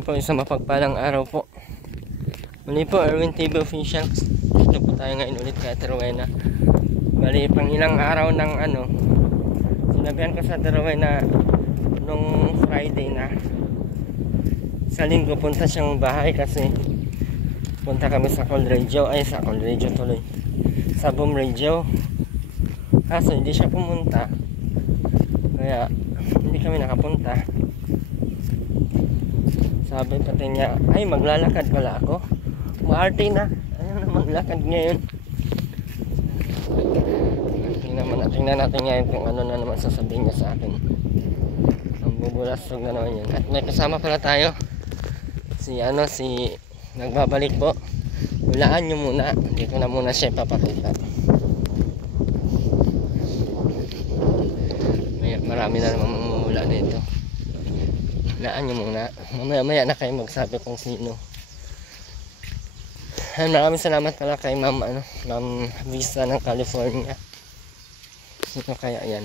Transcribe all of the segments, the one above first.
Yan po, isang mapagpalang araw po. Muli po, Erwin TV Official. Dito po tayo ngayon ulit kay Ate Rowena. Bali, pang ilang araw ng sinabihan ko sa Ate Rowena nung Friday na sa linggo punta siyang bahay kasi punta kami sa Call Radio. Ay, sa Call Radio tuloy. Sa Boom Radio. Kaso hindi siya pumunta. Kaya hindi kami nakapunta. Sabi pati niya, ay maglalakad pala ako. Maarte na. Ayaw na maglakad ngayon. Tingnan natin ngayon kung ano na naman sasabihin niya sa akin. Ang bubulasog na naman yun. At may kasama pala tayo. Si nagbabalik po. Hulaan nyo muna. Hindi ko na muna siya ipapakita. Marami na naman mamumula nito. Hulaan nyo muna. Mamaya na kayo magsabi kung sino. Maraming salamat pala kay Ma'am Visa ng California. Sino kaya yan?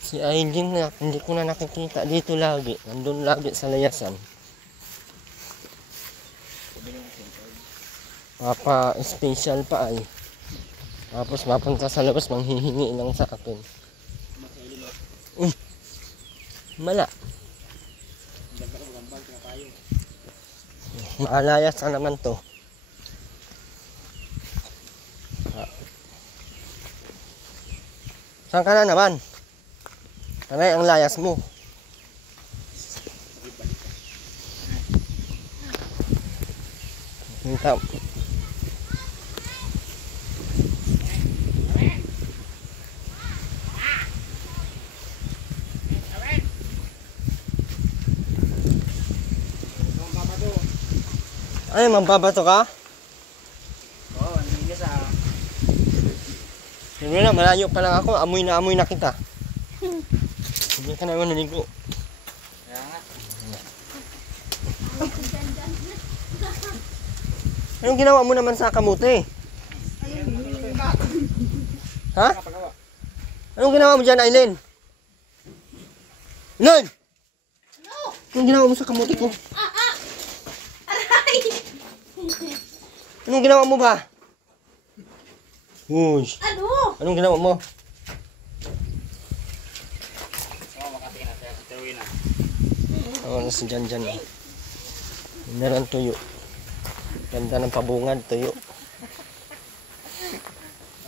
Si Aileen na hindi ko na nakikita dito lagi. Nandun lagi sa layasan. Papa special pa ay. Tapos mapunta sa labas manghihingi lang sa akin. Mala. Maalayas na naman to. Saan ka na naman? Tanay ang layas mo. Hinta. Ay, magbabato ka? Oo, nanigas ah. Hindi na, malayo pa lang ako. Amoy na kita. Hindi ka naman naligo. Kaya nga. Anong ginawa mo naman sa kamote? Ha? Anong ginawa mo dyan, Aileen? Aileen! Anong ginawa mo sa kamote ko? Anong ginawa mo ba? Hush. Anong ginawa mo? Makatingin natin. Tuloy na. Ano si Jan. Meron tuyo. Ganda ng pabungad, tuyo.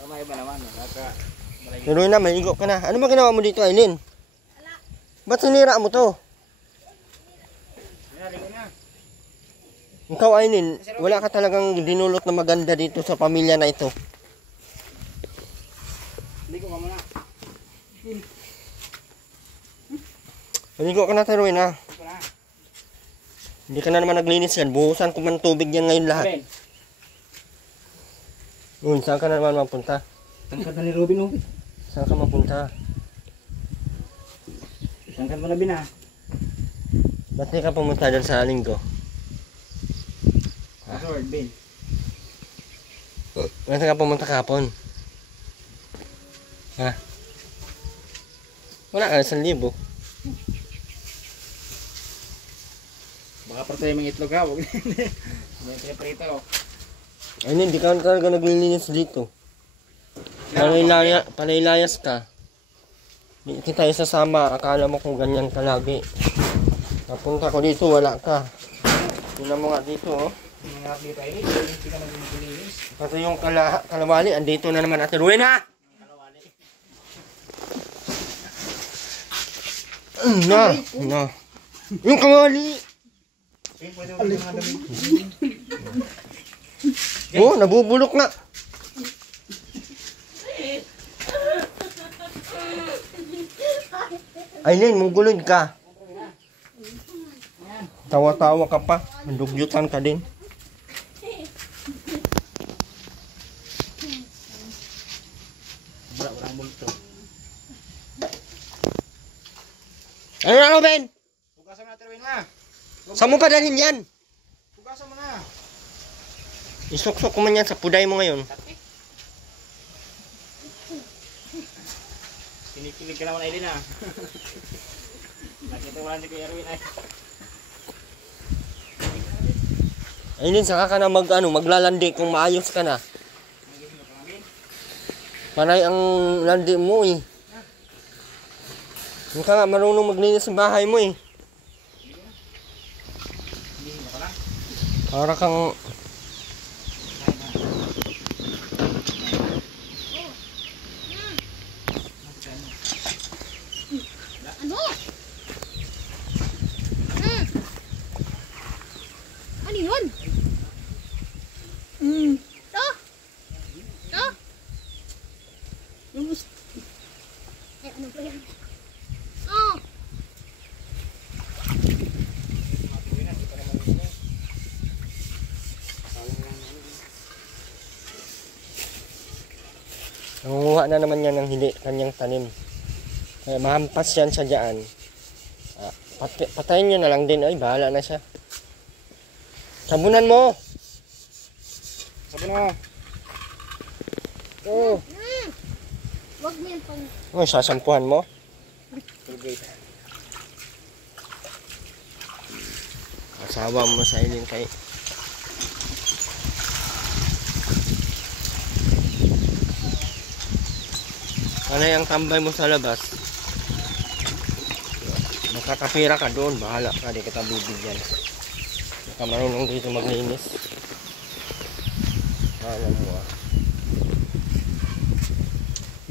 May iba naman. Tuloy na, maligo ka na. Ano ba ginawa mo dito, Aileen? Ba't sinira mo to? Ikaw, Aileen, wala ka talagang dinulot na maganda dito sa pamilya na ito. Ligo ka muna. Maligo ka na, Teruin, ha? Hindi ka na naman naglinis yan. Buhusan ko man tubig yan ngayon lahat. Saan ka na naman magpunta? Tangkad na ni Robin, oh. Saan ka magpunta? Tangkad mo na, Bin, ah. Ba't di ka pumunta dyan sa linggo? Password, Bin. Ba't ka pumunta kahapon? Ha? Wala ka, 1,000. Baka parto yung mga itlog, ha? Huwag may pinaprito, oh. Ay, hindi ka talaga naglilinis dito. Panaylayas ka. Hindi kita isasama. Akala mo kung ganyan ka lagi. Napunta ko dito, wala ka. Tingnan mo nga dito, oh. Mga dito ay hindi ka naglilinis. Pati yung kalawali, andito na naman Ate Rowena! Na. Yung kalawali! Pwede mo mga damit. Oh, nabubulok na. Aileen, mugulod ka. Tawa-tawa ka pa. Mandugyutan ka din. Walang multo. Ano na, Ben? Hugasan mo na, Terwin, ha? Saan mo pa dalhin yan? Hugasan mo na. Isok-sok ko man yan sa puday mo ngayon. Kinikilig ka naman, Aileen, ha? Nakita wala si Kuya Erwin ay. Ayun, saka ka na maglalandi kung maayos ka na. Panay ang landi mo eh. Hindi ka nga marunong maglinis sa bahay mo eh. Para kang... Ano? Ano yun? Ito? Ito? Ano ba yan? Oh! Nangunguha na naman yan ng hili, kanyang tanim. Kaya mahampas yan siya dyan. Patayin niya na lang din. Ay, bahala na siya. Sabunan mo! Sabi na. Oo. Wag mo yan pang... Oh, sasampuhan mo? Asawa mo sa ilin kay... Ano yung tambay mo sa labas? Makakapira ka doon, bahala ka, di kita bibigyan. Baka marunong dito maglinis. Bahala mo ah.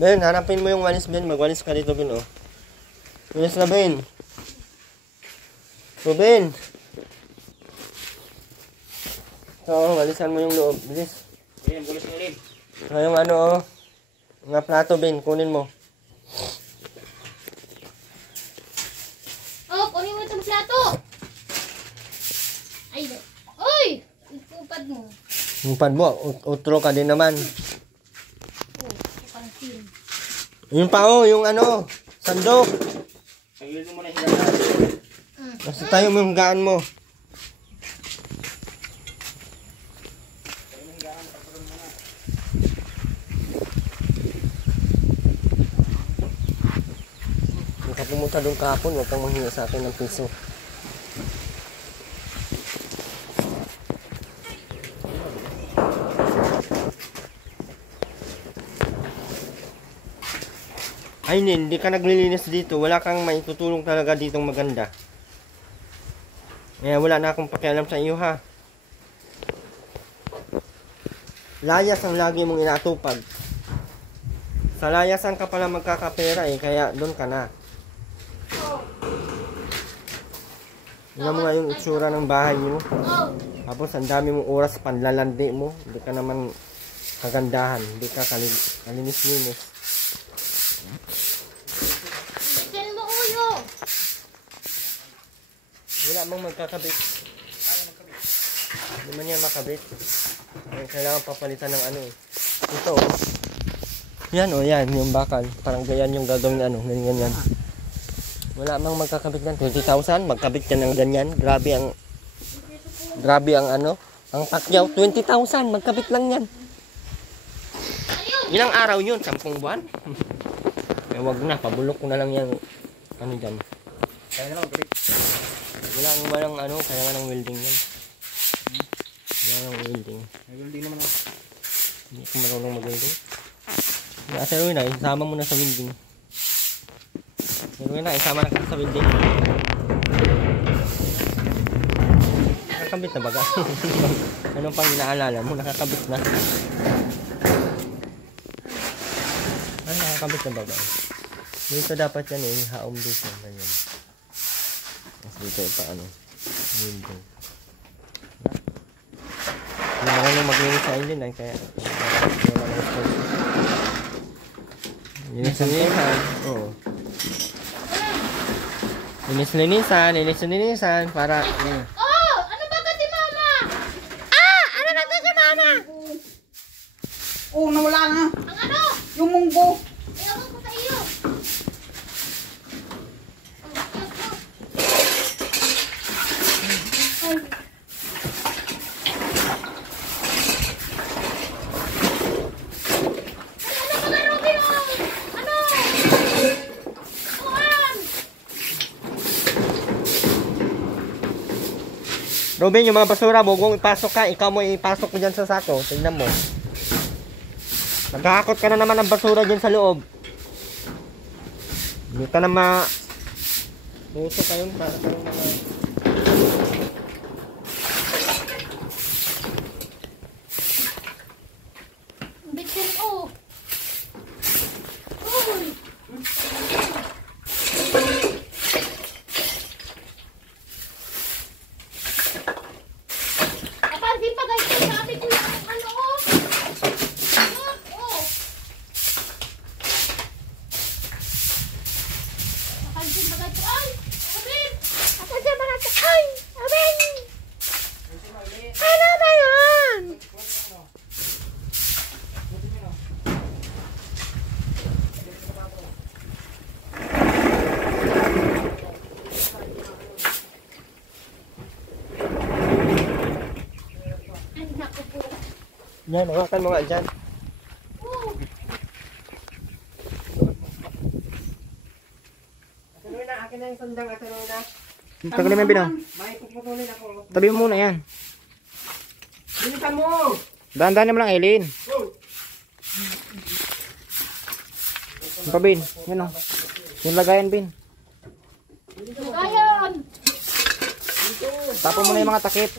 Ben, hanapin mo yung walis, Ben. Magwalis ka dito, Ben, oh. Walis na, Ben. So, Ben. So, walisan mo yung loob. Bilis. Ayan, bulis na rin. So, yung ano, oh. Mga plato, Ben. Kunin mo. Oh, kunin mo itong plato! Ay, oy! Ipupad mo. Yung pan mo, utro ka din naman. Oh, pangsin. Yung pa, oh. Yung ano, sandok. Pagilin mo na hilaga. Basta tayo mo yung gaan mo. Kung ka pumunta doon kahapon, huwag kang manghingi sa akin ng piso. Ay, hindi ka naglilinis dito. Wala kang maitutulong talaga ditong maganda. Kaya wala na akong pakialam sa iyo, ha. Layas ang lagi mong inatupag. Sa layasan ka pala magkakapera eh, kaya doon ka na. Tingnan mo nga yung itsura ng bahay mo. Oh! Tapos ang dami mong oras panlalandi mo. Hindi ka naman kagandahan. Hindi ka kalinis-linis. Saan mo uyo? Wala mang magkakabit. Hindi man yan makabit. Ay, kailangan papalitan ng ano eh. Ito oh. Yan oh, yan. Yung bakal. Parang ganyan yung gagawin ano. Ganyan. Wala mang magkakabit yan. 20,000. Magkabit yan ng ganyan. Grabe ang ano. Ang takyaw. 20,000. Magkabit lang yan. Ilang araw yun? 10 buwan? Eh, wag na. Pabulok ko na lang yung ano dyan. Kaya na lang, kapit. Walang ano. Kaya nga ng welding yan. Wala ng welding. May welding naman ako. Hindi ko marunong mag-welding. Ate Rowena, isama mo na sa welding. Rowena, isama na ka sa welding. Nakakabit na baga? Anong pang inaalala mo? Nakakabit na. Ay, nakakabit na baga? Dito dapat yan eh. Haom dito. Ganyan. Mas dito pa ano. Welding. Hindi marunong maglinis sa engine ay kaya wala nang sponsor. Linis-linisan. Oo. Linis-linisan para Oh! Ano ba kasi mama? Ah! Ano ba kasi mama? Oh, nawala na. Ang ano? Yung munggo. Ewan ko sa iyo. Ano mga Robin? Ano? Tuan! Ruben, yung mga basura mo, huwag ipasok ka. Ikaw mo ipasok mo dyan sa sako. Tignan mo. Naghahakot ka na naman ng basura dyan sa loob. Hindi ka na Buto kayong para kayong mga... Bitin oh. Uy. Kapansin pa guys, sabi ko yung ano oh. Oh. Kapansin pa guys, ay! Abin! Kapansin pa guys, ay! Abin! Ano ba yun? Ay, naku po. Yan, hawakan mo nga dyan. Oh. Atuloy na, akin na yung sandang. Atuloy na. Tagalin mo yung binaw. May puputulin ako. Tabi mo muna yan. Bilisan mo! Dahan-dahan mo lang, Eileen. Yung pa, Bin. Yan o. Yung lagayan, Bin. Ayan! Tapon mo na yung mga takip.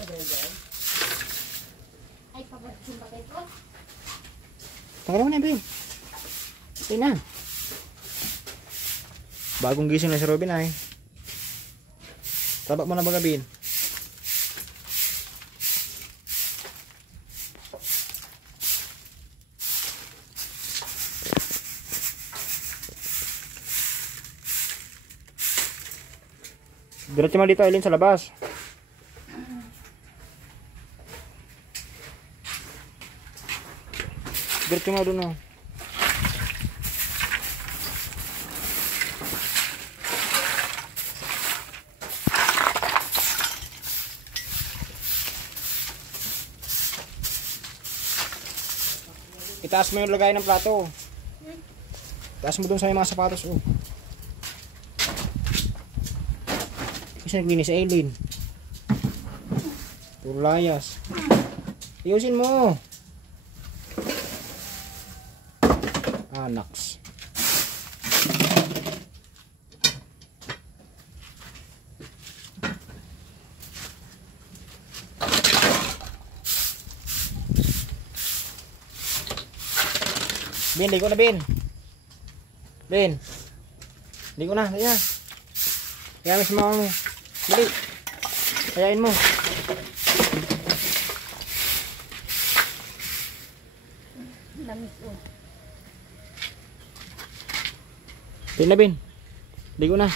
Ay, papansin pa guys, oh. Tagalin mo na, Bin. Ito na. Bagong gising na si Robin ay. Tabak mo na baga, Bin. Diretso mo dito, Eileen, sa labas. Diretso mo doon, oh. Itaas mo yung lagay ng plato. Itaas mo doon sa mga sapatos, oh. Kasi naglinis si Eileen. Puro layas. Iyusin mo. Anaks. Bin, ligo na, Bin. Bin. Ligo na, ligo na. Kaya mas mga mo. Dali. Kayain mo. Lamis oh. Bin na, Bin. Ligo na.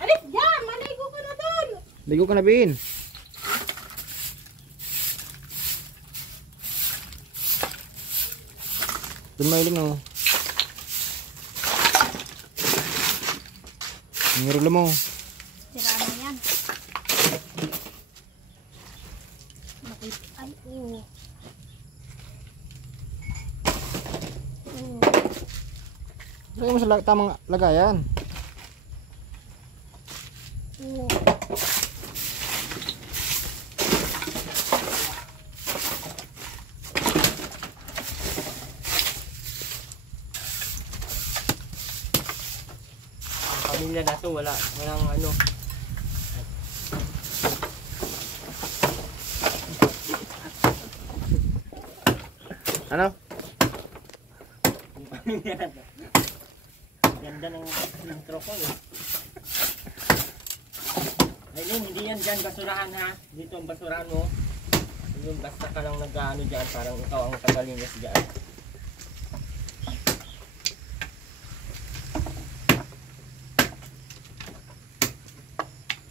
Alis dyan! Maligo ka na doon! Ligo ka na, Bin. Doon mo, Eileen, oh. Ang relo mo. Sira na yan. Ay, oh. Lagay mo sa tamang lagayan. Oh. Pamilya na to, walang ano. Ano? Ganda ng intro ko eh. Aileen, hindi yan dyan basurahan ha. Dito ang basurahan mo. Yung basta ka lang nag-ano dyan, parang ikaw ang tagalinis dyan.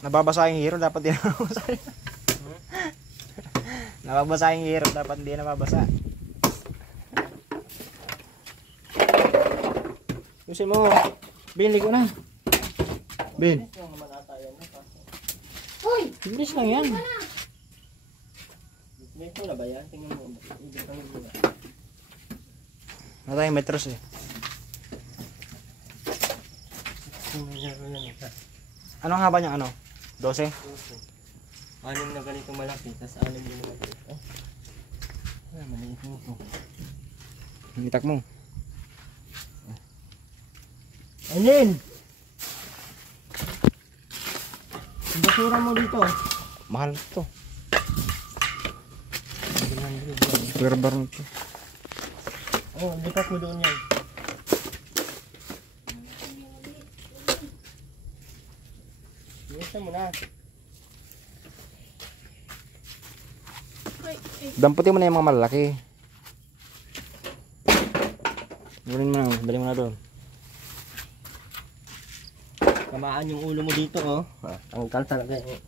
Nababasa yung hero, dapat di nababasa. Nababasa yung hero, dapat di nababasa. Yusin mo. Bin, ligo na. Bin. Uy! Bilis lang yan. Ito na ba yan? Tingnan mo. Wala tayong metros eh. Ano ang haba niya, ano? 12? Anim na ganito malaki, tapos anim din naman dito. Ah, maliit mo ito. Itak mo. Alin! Ang basura mo dito. Mahal to. Square bar nito. Oh, lipat mo doon yan. Bilisan mo na. Damputin mo na yung mga malaki. Dali mo na doon. Kamaan yung ulo mo dito, oh. Tangkal talaga eh.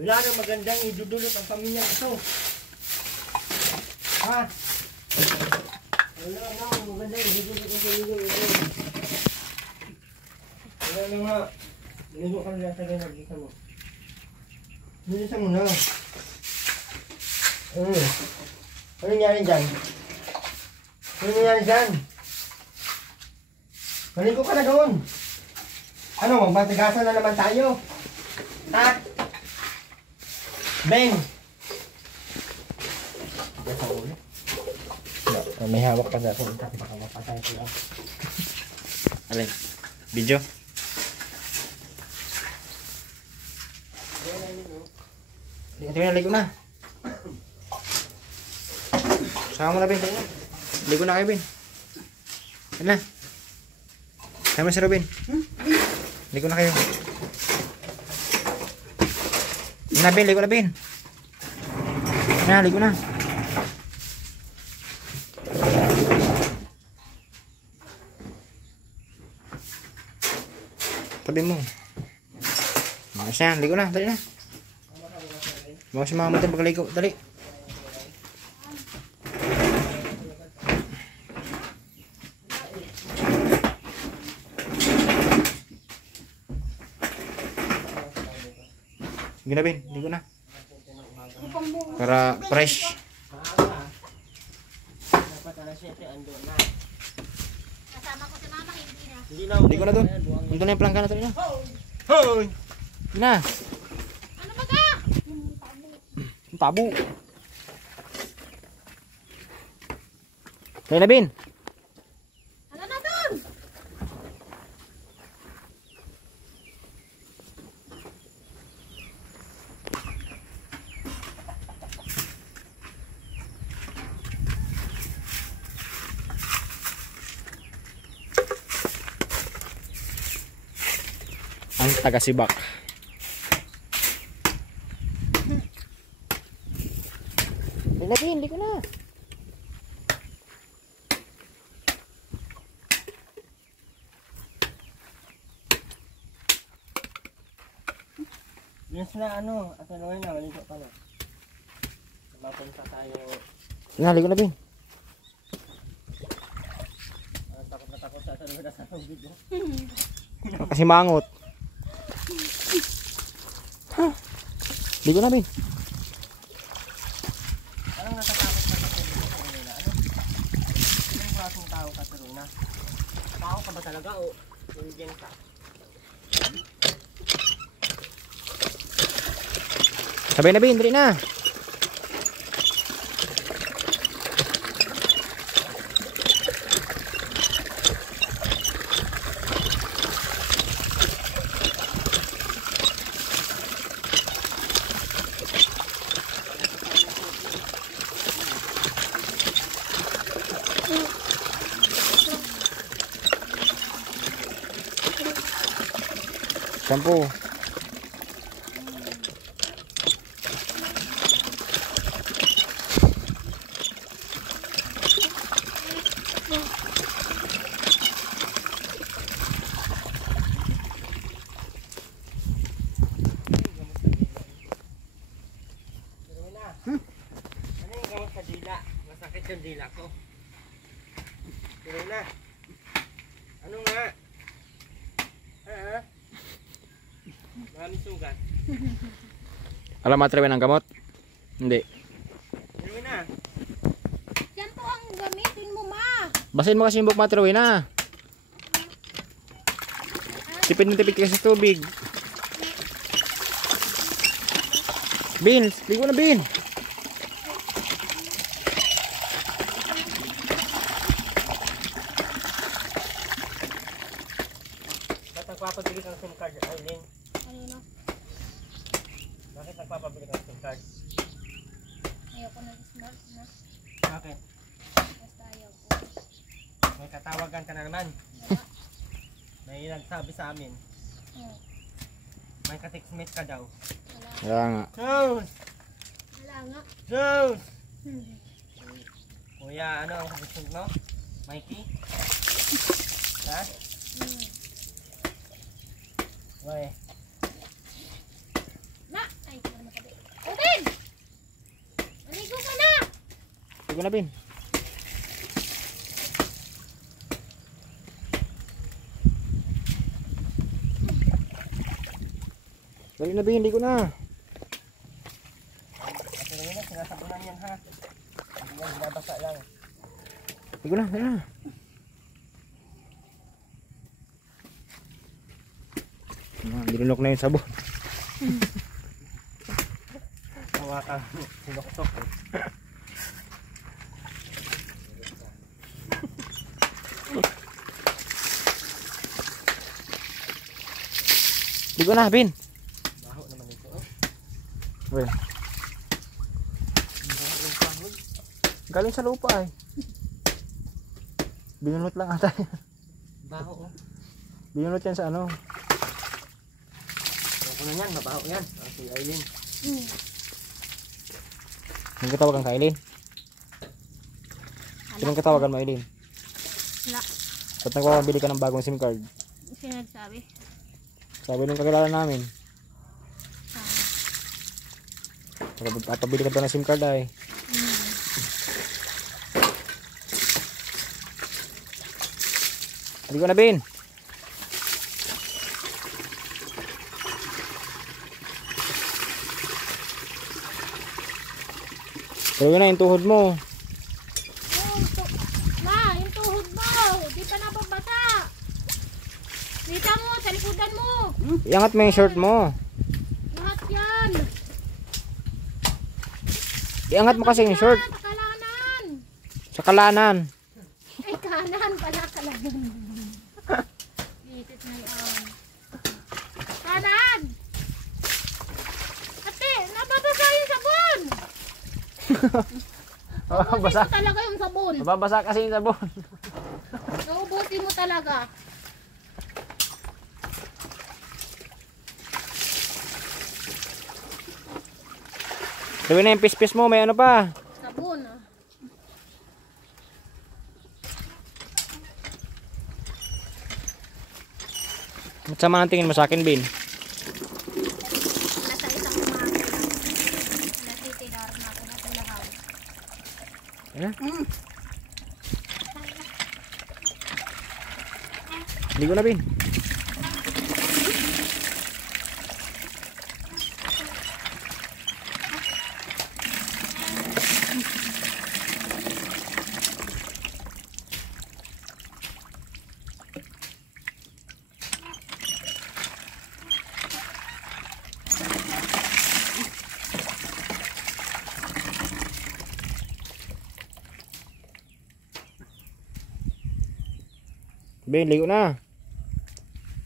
Wala na magandang idudulot ang pamilya ito. Ha? Wala na magandang idudulot ang pamilya ito. Wala na nga. Ligo ka na sa ganyan. Bilisan mo. Bilisan mo na. Ano nangyari dyan? Ano nangyari dyan? Maligo ka na doon. Ano, magbatigasan na naman tayo. Ha? Beng! May hawak pa sa akin. Baka mapatay ko lang. Alin? Video? Tingnan na, ligo na. Sama mo na, Ben. Ligo na kayo, Ben. Yan na. Sama si Robin. Ligo na kayo. Yan na, Ben. Ligo na, Ben. Yan na, ligo na. Tabi mo. Makas yan. Ligo na. Dali na. Bawa si mama tayo pagkaligo. Dali. Sige na, Ben. Ligo na. Para fresh. Dapat alas 7 ando na. Kasama ko si mama, hindi na. Hindi na. Ligo na doon. Doon na yung plangka na. Dali na. Hoy! Sige na. Ano ba ka? Ang tabo. Dali na, Ben. Ano na doon? Ang taga-sibak. Dali na, Ben. Ligo na. Yes na ano. At ano na. Maligo pa na. Mapunta tayo. Na, ligo na, Ben. Takot na takot sa talaga sa video. Kasi mangot. Ha? Ligo na, Ben. Anong natatakot na sa video sa kanila? Ano? Anong klaseng tao ka, Taruna? Tao ka ba talaga o Indian ka? Sabay na, Ben. Dali na. Shampoo. dila ko. Tuloy na. Ano nga? Maraming sugat. Alam matrawen ang gamot? Hindi. Tuloy na. Yan po ang gamitin mo, ma. Basin mo kasi yung buhok matrawen na. Tipid na tipid kasi sa tubig. Bin, ligo na Bin. Ba't nagpapabili kang SIM card, Aileen? Ano na? Bakit nagpapabili kang SIM card? Ayoko ng smart na. Bakit? Basta ayoko. May katawagan ka na naman. Wala. May nagsabi sa amin. Oh, May ka-textmate ka daw. wala. Kaya nga. Sus! Wala nga. Sus! Hmm. Kuya, ano ang gusto mo? Mikey? Ha? Hmm. Uy. Na! Ay, hindi na makabi. Robin! Maligo ka na! Ligo na Bin. Dali na Bin, ligo na. At tuloy na, sinasabunan yan ha. Hindi yan, binabasa lang. Ligo na, dali na. Dinulok na yung sabon. Tawa ka, sinuktok eh. Ligo na Bin. Baho naman ito oh. Well, Baho yung pahod. galing sa lupa eh. Binunot lang ata. Baho oh. Binunot yan sa ano. Ako na yan, mabaho yan. Si Aileen. Hmm. Yung katawagan ka Aileen. Sinong katawagan mo Aileen? Wala. Ba't nagpapabili ka ng bagong SIM card? Sino nagsabi? Sabi nung kakilala namin. Papabili ka daw ng SIM card ay. Hindi ko na Bin. Pero yun na yung tuhod mo. Ma, yung tuhod mo. Di pa nababasa. Kita mo, sa likodan mo. Iangat mo yung shirt mo. Lahat yan. Iangat mo kasi yung shirt. Sa kalanan. Sa kalanan. Ay, kanan pala kalanan. Itit na yan. Kanan. Ate, nababasa yung sabon. Mababasa. Naubusin mo talaga yung sabon. Mababasa kasi yung sabon. Naubusin mo talaga. Gawin na yung pis-pis mo. May ano pa. Sabon. Ah. Matsama ang tingin mo sa akin, Bin. Nasa isang umaga lang. Natitinar na ako na tulahaw. Ligo na, Bin. Bin, ligo na.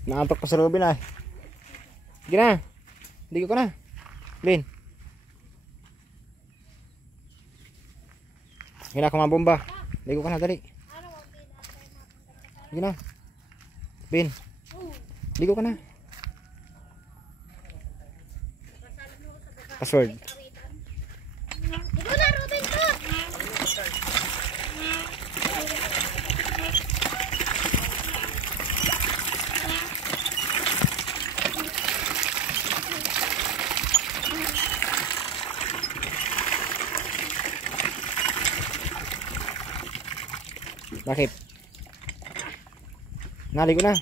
Naantok pa sa Robin ay. Sige na. Ligo ka na. Bin. Sige na, kumabomba. Ligo ka na, dali. Sige na. Bin. Ligo ka na. Password. Ito na, Robin ko! Bakit? Naligo na.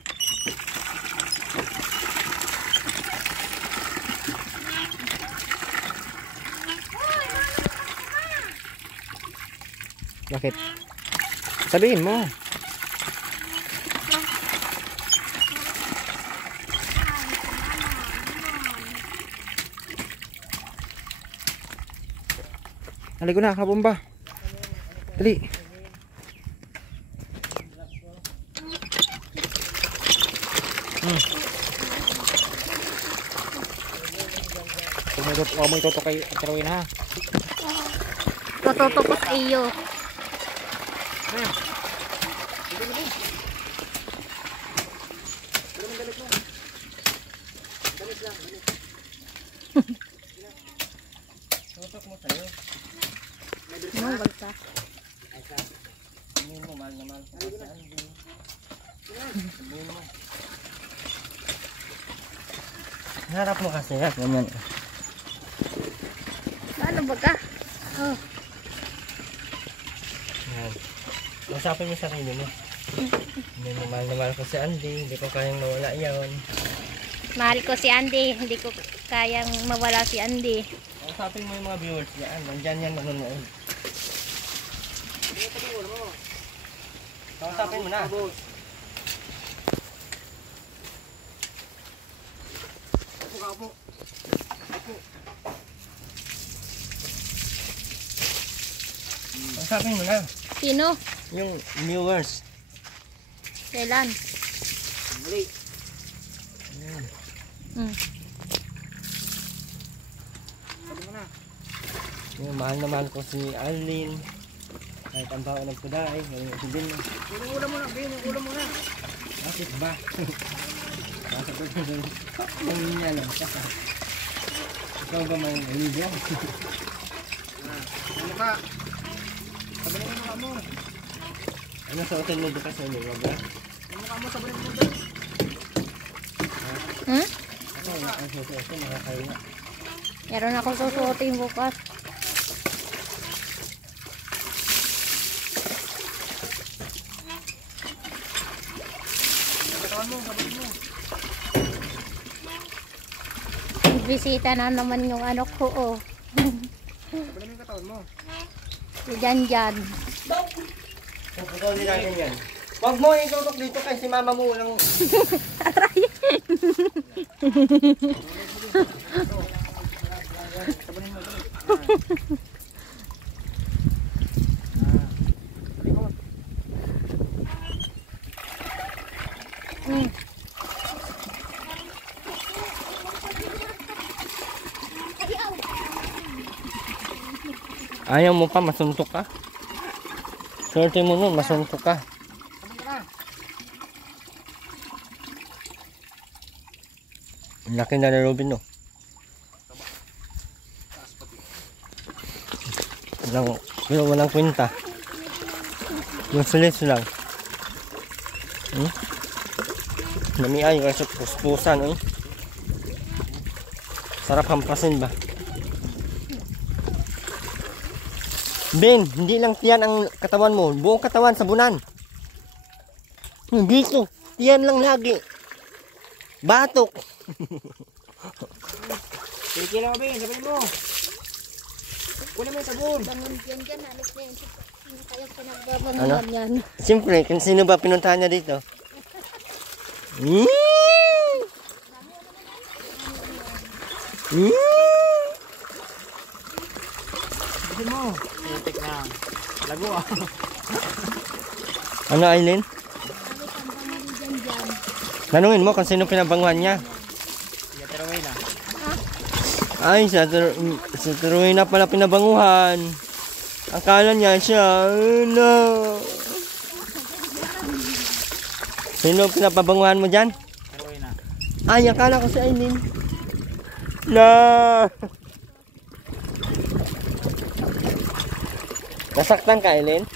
Bakit? Sabihin mo. Naligo na, kabomba. Dali. Huwag mo itutok kay Terwin ha. Tututok ko sa iyo. Tutok mo sa'yo. No, bagsa. Sabihin mo, mahal na mahal ko si Andy. Sabihin mo. Harap mo kasi ha, ganyan. Ano ba ka? Oh. Yan. Usapin mo sa sarili mo. Hindi mo mahal na mahal ko si Andy. Hindi ko kayang mawala yun. Mahal ko si Andy. Hindi ko kayang mawala si Andy. Usapin mo yung mga viewers dyan. Nandyan yan manonood. Usapin mo na. Usapin mo na. Sino? Yung viewers. Kailan? Dali. Hmm. Sabi mo na. Yung mahal na mahal ko si Arlene. Kahit ang bao nagkuday. Ngayon si Bin. Yung ulam mo na, Ben. Yung ulam mo na. Bakit ba? Bakit ba doon? Ang niya lang siya. Ikaw ba may libo? Ano ka? Sabi na yung mukha mo. Ano sa hotel mo dito sa inyo? Ba? Yung mukha mo, sabi na yung mukha mo. Hmm? Ano ang susunod ko? Makakaina. Meron ako susuotin bukas. Katawan mo, sabi mo. Bisita na naman yung ano ko. Oh. Sabi na yung katawan mo. Si Janjan. Tututuloy din natin yan. Huwag mo itutok dito kasi mama mo lang. Hmm. Ayaw mo pa, masuntok ka. Swerte mo nun, masuntok ka. Ang laki na ni Robin, no? Walang kwenta. Yung sulis lang. Dami ay, kasi puspusan, eh. Sarap hampasin ba? Ben, hindi lang tiyan ang katawan mo. Buong katawan, sabunan. Hindi ko. Tiyan lang lagi. Batok. Kilo, Ben. Sabi mo. Kunin mo yung sabon. Bangon Janjan. Alis na yun. Sino kaya pinagbabangunan yan? Siyempre, kung sino ba pinuntahan niya dito? Sabi mo. Itik na. Lago ah. Ano, Aileen? Kami pambangon ni Janjan. Tanungin mo kung sino pinabanguhan niya. Sige, Terwin na. Ay, sa Teruin na pala pinabanguhan. Akala niya siya. No. Sino pinapabanguhan mo dyan? Terwin na. Ay, akala ko si Aileen. Na. Nasaktan ka, Aileen?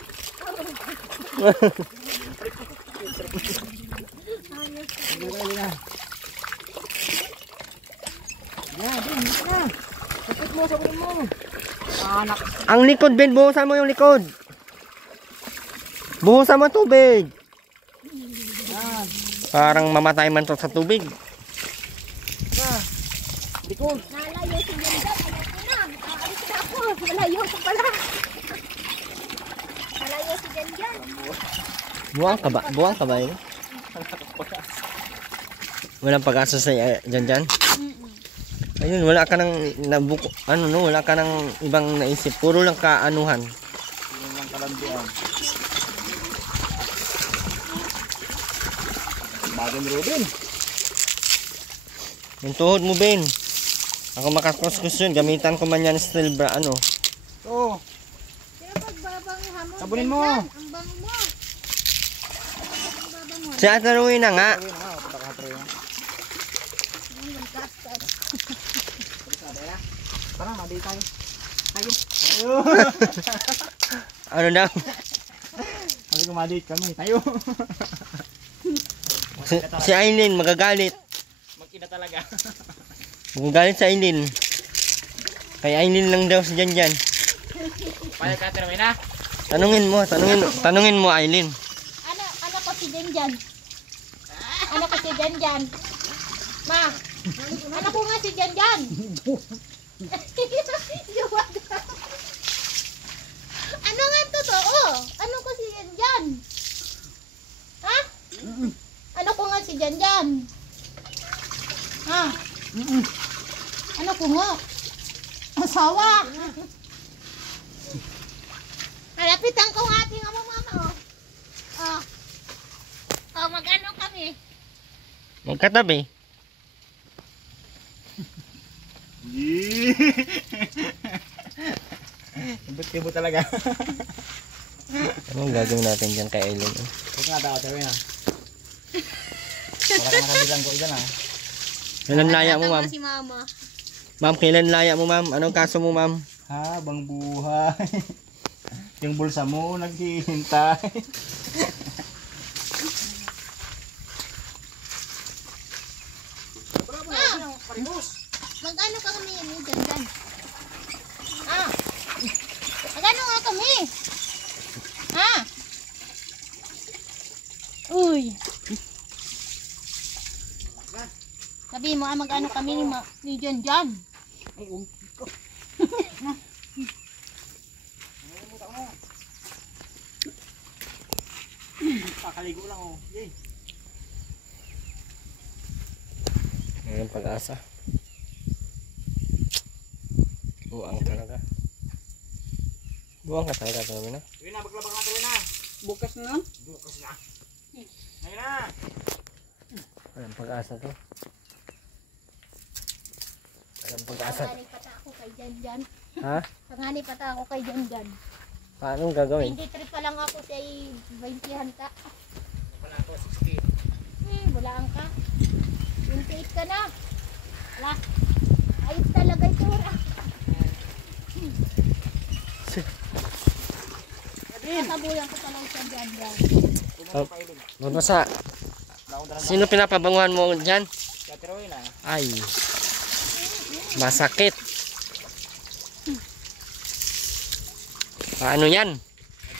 Sapit mo, sabon mo. Anak. Ang likod, Ben. Buhusan mo yung likod. Buhusan mo tubig. Yan. Parang mamatay man to sa tubig. Na. Likod. Nalayo si Janjan. Ayoko na. Aalis na ako. Malayo ko pala. Malayo si Janjan. Buwang ka ba yun? Walang pag-asa sa dyan. Ayun, wala ka nang nabuko, wala ka nang ibang naisip. Puro lang kaanuhan. Yung lang kalandian. Bagay ni Ruben. Yung tuhod mo, Ben. Ako makakuskus yun. Gamitan ko man yan steel bra, Oo. Pero pagbabanguhan mo, Sabunin mo. Janjan, ang bango mo. Ang babanguhan. Si Ate Rowena nga. Gawin na nga. Punta ka Troy. Ang magkastad. Tara, madi tayo. Tayo. Tayo. Ano daw? Sabi ko madi kami. Tayo. Si Aileen, magagalit. Mag-ina talaga. Magagalit sa Aileen. Kay Aileen lang daw si Janjan. Payag ka Troy na. Tanungin mo Aileen. Ano ko si Janjan? Ano ko si Janjan? Ma, ano ko nga si Janjan? Ano nga totoo? Ano ko si Janjan? Ha? Ano ko nga si Janjan? Ha? Ano ko nga? Asawa. Malapitan ko ang ating ama mama. Oh. Oh, mag-ano kami? Magkatabi. Ibot-ibot talaga. Anong gagawin natin dyan kay Aileen? Huwag nga daw Troy na. Wala ka nakabilang ko dyan ha. Kailan laya mo, ma'am? Si mama. Ma'am, kailan laya mo, ma'am? Anong kaso mo, ma'am? Habang buhay. Yung bulsa mo naghihintay. Mag-ano ka kami ni Janjan? Ah. Mag-ano nga kami? Ah. Uy. Sabi mo mag-ano kami ni Janjan? Ay, ko. Pakaligo lang oh. Yay. Ngayon pag-asa. Buwang talaga. Buwang ka talaga, sabi na. Yun na, maglabang ka Troy na. Bukas na. Bukas na. Ngayon na. Walang pag-asa to. Walang pag-asa. Tanghani pata ako kay Janjan. Ha? Tanghani pata ako kay Janjan. Paano gagawin? 23 pa lang ako sa 20han ka. Wala ko, 60. Bulaan ka. 28 ka na. Wala. Ayos talaga ito. Kasabuyan ko talaga sa Janjan. Magbasa. Sino pinapabanguhan mo dyan? Kaya Troy na. Ay. Masakit. Paano yan?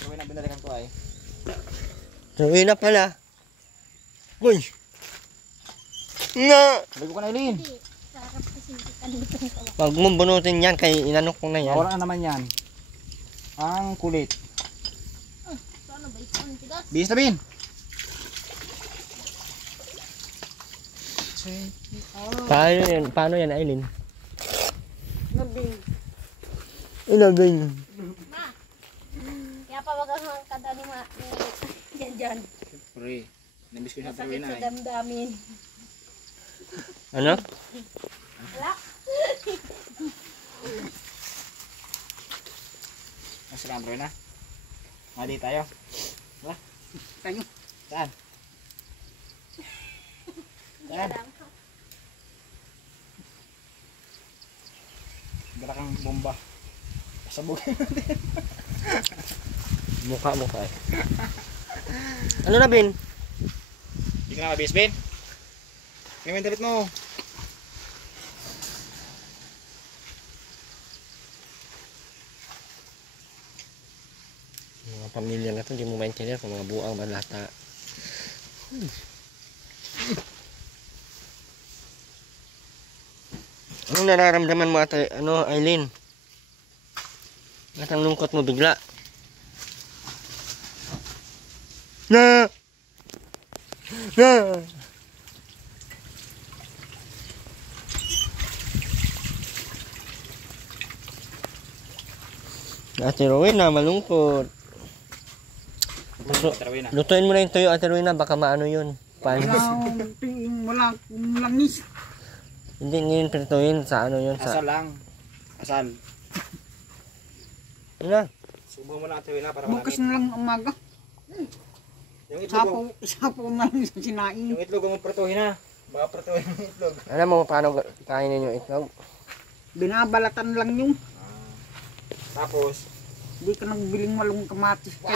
Troy na binalikan ko ay. Sabi na pala. Uy. Nga. Sabi ko ka na Eileen. Hindi. Sarap kasi kalimutan ko. Wag mong bunutin yan kay inanok ko na yan. Mawala na naman yan. Ang kulit. Paano ba ito? Ang tigas? Bihis na bin. Paano yan, Aileen? Nabing. Ilabing. Ma. Kaya pa wag ang kada ni Janjan. Troy. Nabis ko sa Troy Masakit na sa ay. damdamin. Ano? Wala. Masarap Troy na. Madi tayo. Wala. Tayo. Saan? Saan? Gara kang bomba. Pasabog. Mukha eh. Ano na, Ben? Hindi ka na mabis, Ben. Kaya talit mo. Mga pamilya na to, hindi mo maintindihan kung mga buang balata. Anong nararamdaman mo ate, Aileen? At ang lungkot mo bigla? Na! Ate Rowena, malungkot. Lutuin mo na yung tuyo, Ate Rowena, baka maano yun. Panis. Wala langis. Hindi yun prituin sa ano yun. Asal lang. Asal. Ano? Subo mo na ito na para Bukas na lang umaga. Yung itlog, Sapo na lang sinain. yung itlog mo prituhin na. Baka prituhin yung itlog. Alam mo paano kainin yung itlog? Binabalatan lang yung. Tapos, Di ka nagbiling malong kamatis kay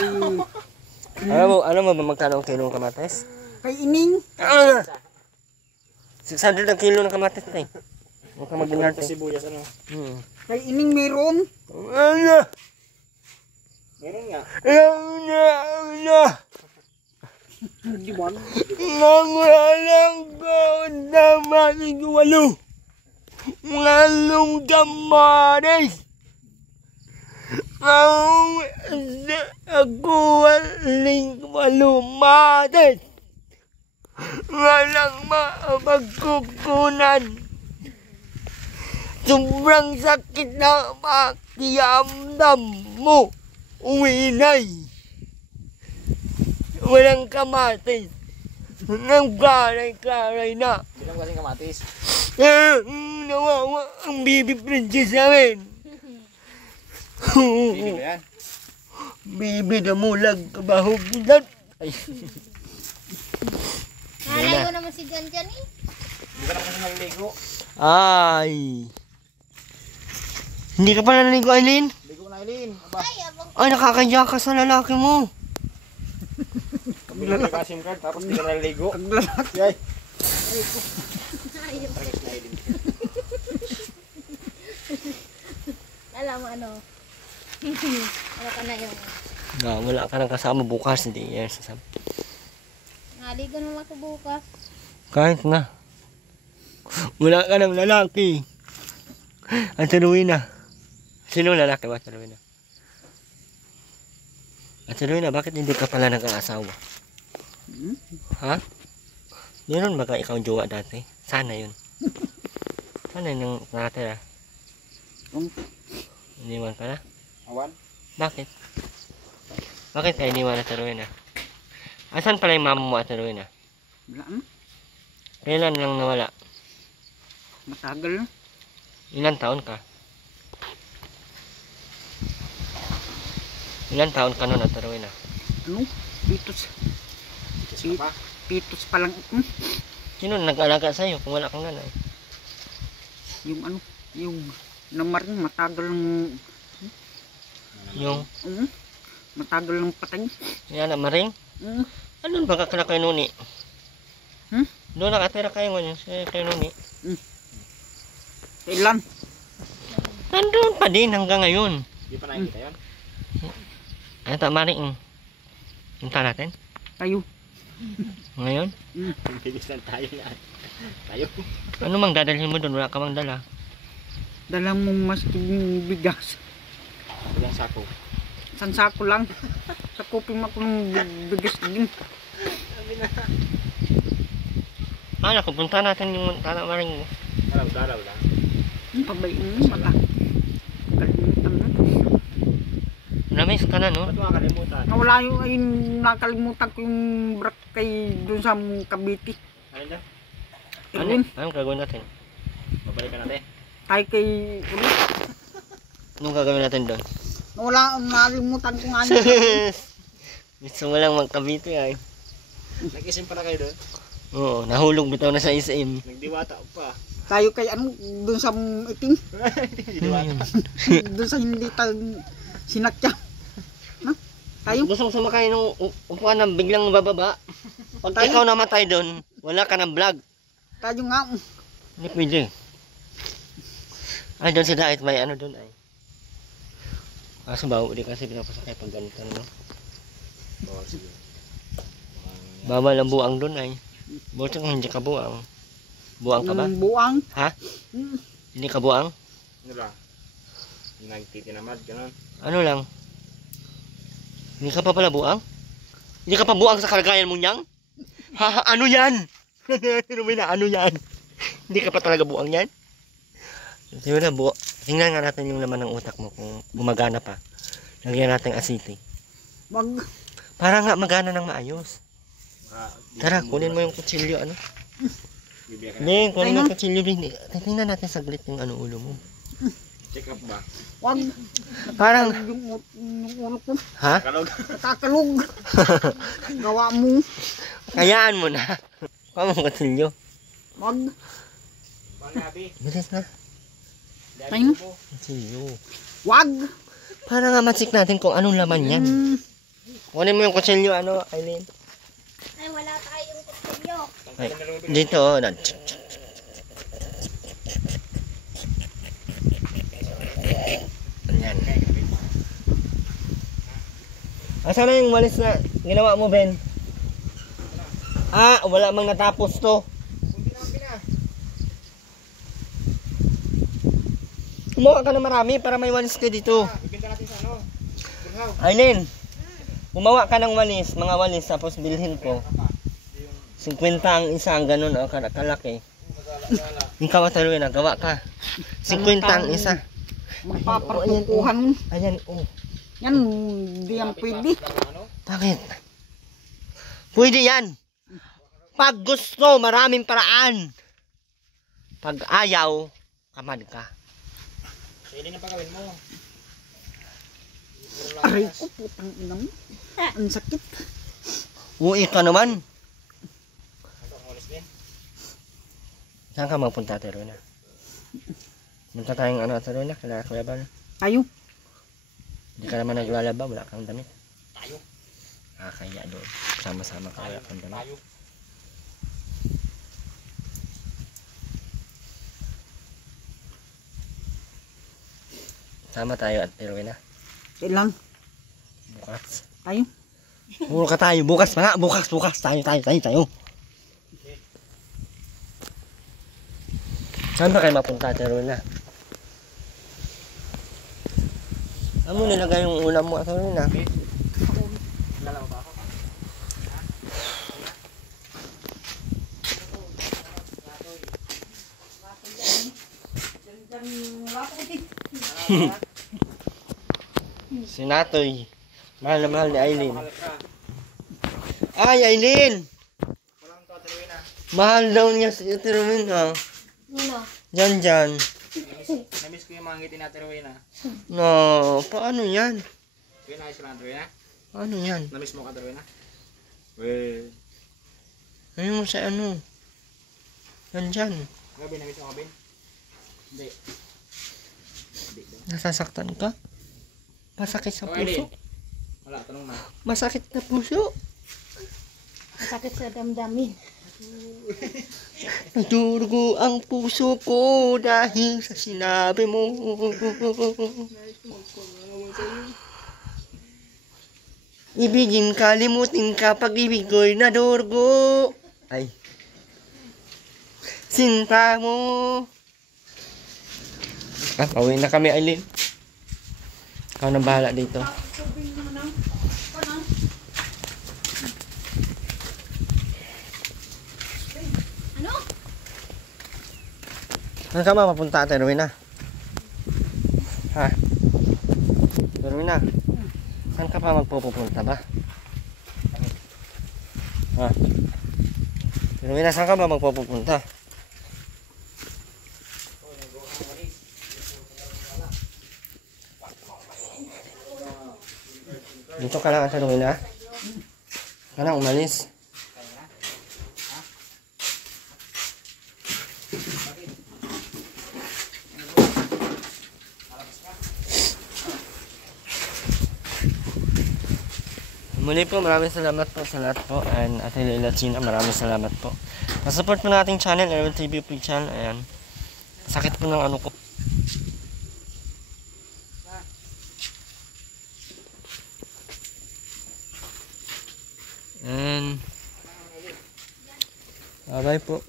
Alam mo ba magkano ang kilo ng kamatis? Ining. 600 ang kilo ng kamatis tayo. Huwag ka mag-inarte. sibuyas ano. Kay Ining meron. Meron nga. Di ba? Mangalang ko naman yung walo. Ngalong kamatis. Ako waling malumatis. Walang mapagkukunan. Sobrang sakit na pakiramdam mo. Uwinay. Walang kamatis. Nang karay-karay na. Bilang kasing kamatis. Nawawa ang baby princess namin. Bibig ba yan? Bibi na mulag kabahog nilan. Ay. Nalaligo naman si Janjan eh. Hindi ka na kasi naliligo. Ay. Hindi ka pala naligo, Aileen? Ligo na Eileen. Aba, Ay, abang Ay, nakakaya ka sa lalaki mo. bilang ka SIM card tapos di ka naliligo. Paglalaki. Yay. ayaw. Target na Eileen. Alam mo ano. Ano ka na yung Wala ka nang kasama bukas, hindi yan sasama. naligo naman ako bukas. Kahit na. Wala ka ng lalaki. Ate Rowena. Sino lalaki ba, Ate Rowena? Ate Rowena, bakit hindi ka pala nag-aasawa? Ha? Meron ba ka ikaw jowa dati? Sana yun. Sana yun yung nakatira. Iniwan ka na? Awan. Bakit? Bakit ka iniwan, Ate Rowena? Asan pala yung mama mo, Ate Rowena? Wala na. Kailan lang nawala? Matagal na. Ilan taon ka? Ilan taon ka nun, Ate Rowena? Ano? Pitos. Kiss ka pa. Pitos pa lang. Sino nag-alaga sa'yo kung wala kang nanay? Yung ano. Yung namaring matagal ng Yung matagal ng patay. yan na maring? Ano ba kakala kay Nuni? Doon nakatira kayo ngayon kay Nuni. Kailan? Nandun pa din hanggang ngayon. Hindi pa nakikita yun. Ano ta maring? Punta natin? Tayo. Ngayon? Bilis lang tayo yan. Tayo. Ano mang dadalhin mo doon? Wala ka mang dala. Dala mong masking bigas. Bilang sako. San sako lang. Sakupin mo ako ng bigas din. Naku, punta natin yung tala maring. Dalaw lang. Pabayin mo mata. Kalimutan na. Namiss ka na, no? Ba't makakalimutan? Nawala yung ay nakalimutan ko yung brak kay doon sa Cavite. Ano na? Erwin, Anong gagawin natin? Babalikan natin. tayo kay ulit. Anong gagawin natin doon? Nawala, nakalimutan ko nga yun. Gusto mo lang magkabito ay. Nag-isim pa na kayo doon? Oo, nahulog bitaw na sa SM. Nagdiwata pa. Tayo kay ano, doon sa itim. Diwata. Doon sa hindi tayo sinakya. No? Tayo. Gusto mo sumakay nung upuan na biglang bababa. Pag Tayo? ikaw namatay doon, wala ka ng vlog. Tayo nga. Hindi pwede. Ay, doon si Dait may ano doon ay. Kaso ba, hindi kasi pinapasakay pag ganito, no? Bawal ang buang doon ay. Buti kung hindi ka buang. Buang ka ba? Buang. Ha? Hindi ka buang? Ano ba? Nagtitinamad, gano'n. Ano lang? Hindi ka pa pala buang? Hindi ka pa buang sa kalagayan mo niyang? Ha? Ano yan? Ano yan? Hindi ka pa talaga buang yan? Sige na, tingnan nga natin yung laman ng utak mo kung gumagana pa. Lagyan natin asiti. Para nga magana ng maayos. Tara, kunin mo yung kutsilyo, ano? Hindi, kunin mo yung kutsilyo. Tingnan natin saglit yung ano ulo mo. Check up ba? Wag. Parang, Yung ulo ko. ha? Nakakalog. Gawa mo. Kayaan mo na. Kuha mo yung kutsilyo. Wag. Bilis na. Ayun. Kutsilyo. Wag. Para nga matsik natin kung anong laman yan. Kunin mo yung kutsilyo, ano, Aileen? Ay, wala tayong kutsilyo. Ay, dito, oh. Ayan. Asan na yung walis na ginawa mo, Ben? Ah, wala mang natapos to. Kumuha ka na marami para may walis ka dito. Bibinta natin sa ano? Aileen, gumawa ka ng walis, mga walis, tapos bilhin ko. 50 ang isa, ang ganun, oh, kalaki. Ikaw at Alwin, gawa ka. 50 ang isa. Magpaparkukuhan. Ayan, oh. Yan, di yan pwede. Bakit? Pwede yan. Pag gusto, maraming paraan. Pag ayaw, kamad ka. Pwede na pagawin mo. Aray ko, putang ina mo. Ang sakit. Uwi ka naman. Saan ka magpunta, Teruna? Punta tayong ano, Teruna? Kailangan ko laban. Tayo. Hindi ka naman naglalaba, wala kang damit. Tayo. Kaya doon. Sama-sama ka, wala kang damit. Tayo. Sama tayo at Teruna. Kailan? Bukas. Tayo. Puro ka tayo. Bukas pa nga. Bukas. Tayo. Saan ba kayo mapunta, Teruna? Saan mo nilagay yung ulam mo, Teruna? Lalaw ba ako? Si Natoy. Mahal na mahal ni Aileen. Ay, Aileen! Walang to, Terwin ah. Mahal daw niya si Teruna. Ano? Diyan. Namiss ko yung mga ngiti na Terwin ah. No, paano yan? Terwin, ayos lang Terwin ah. Paano yan? Namiss mo ka Terwin ah. Well. Ano mo sa ano? Diyan. Gabi, namiss mo ka Ben? Hindi. Nasasaktan ka? Masakit sa puso? Wala, tanong na. Masakit na puso? Masakit sa damdamin. Nadurugo ang puso ko dahil sa sinabi mo. Ibigin ka, limutin ka, pag-ibig ko'y nadurugo. Ay. Sinta mo. Pauwi na kami, Aileen. Ikaw na bahala dito. Ano? Saan ka ba mapunta, Terwina? Ha? Terwina? Saan ka pa magpupunta ba? Ha? Terwina, saan ka ba magpupunta? Dito ka lang, Terwina? Ka lang umalis. Muli po, maraming salamat po sa lahat po. And Ate Leila China, maraming salamat po. Nasupport po ng ating channel, Erwin TV Official. Ayan. Sakit po ng ano ko. Bye po.